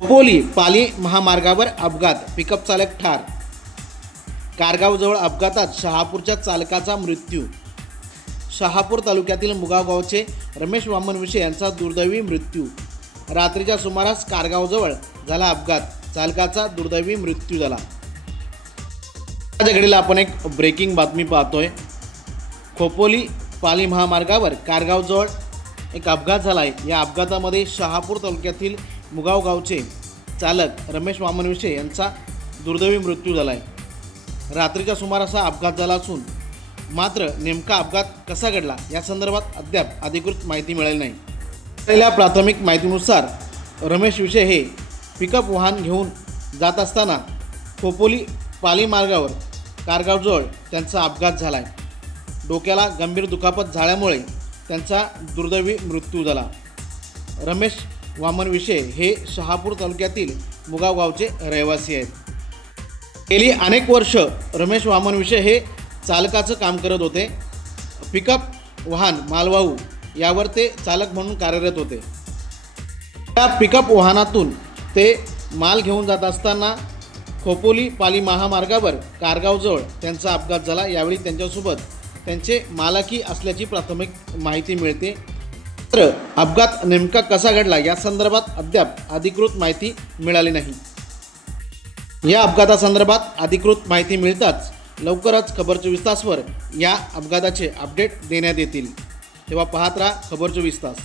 खोपोली पाली महामार्गावर अपघात, पिकअप चालक ठार. कारगावजवळ अपघातात शहापूरच्या चालकाचा मृत्यू. शहापूर तालुक्यातील मुगाव गावचे रमेश वामन विषे यांचा दुर्दैवी मृत्यू. रात्रीच्या सुमारास कारगावजवळ झाला अपघात, चालकाचा दुर्दैवी मृत्यू झाला. आज घडीला आपण एक ब्रेकिंग बातमी पाहतोय. खोपोली पाली महामार्गावर कारगावजवळ एक अपघात झाला आहे. या अपघातामध्ये शहापूर तालुक्यातील मुगाव गावचे चालक रमेश वामन विषे यांचा दुर्दैवी मृत्यू झाला आहे. रात्रीच्या सुमारास हा अपघात झाला असून मात्र नेमका अपघात कसा घडला या संदर्भात अद्याप अधिकृत माहिती मिळाली नाही. पहिल्या प्राथमिक माहितीनुसार रमेश विषे हे पिकअप वाहन घेऊन जात असताना खोपोली पाली मार्गावर कारगावजवळ त्यांचा अपघात झाला आहे. डोक्याला गंभीर दुखापत झाल्यामुळे त्यांचा दुर्दैवी मृत्यू झाला. रमेश वामन विषे हे शहापूर तालुक्यातील मुगाव गावचे रहिवासी आहेत. गेली अनेक वर्ष रमेश वामन विषे हे चालकाचं काम करत होते. पिकअप वाहन मालवाहू यावर ते चालक म्हणून कार्यरत होते. त्या पिकअप वाहनातून ते माल घेऊन जात असताना खोपोली पाली महामार्गावर कारगावजवळ त्यांचा अपघात झाला. यावेळी त्यांच्यासोबत त्यांचे मालकी असल्याची प्राथमिक माहिती मिळते. तर अपघात नेमका कसा घडला या संदर्भात अद्याप अधिकृत माहिती मिळाली नाही. या अपघातासंदर्भात अधिकृत माहिती मिळताच लवकरच खबर 24 तासवर या अपघाताचे अपडेट देण्यात येतील. तेव्हा पाहत राहा खबर 24 तास.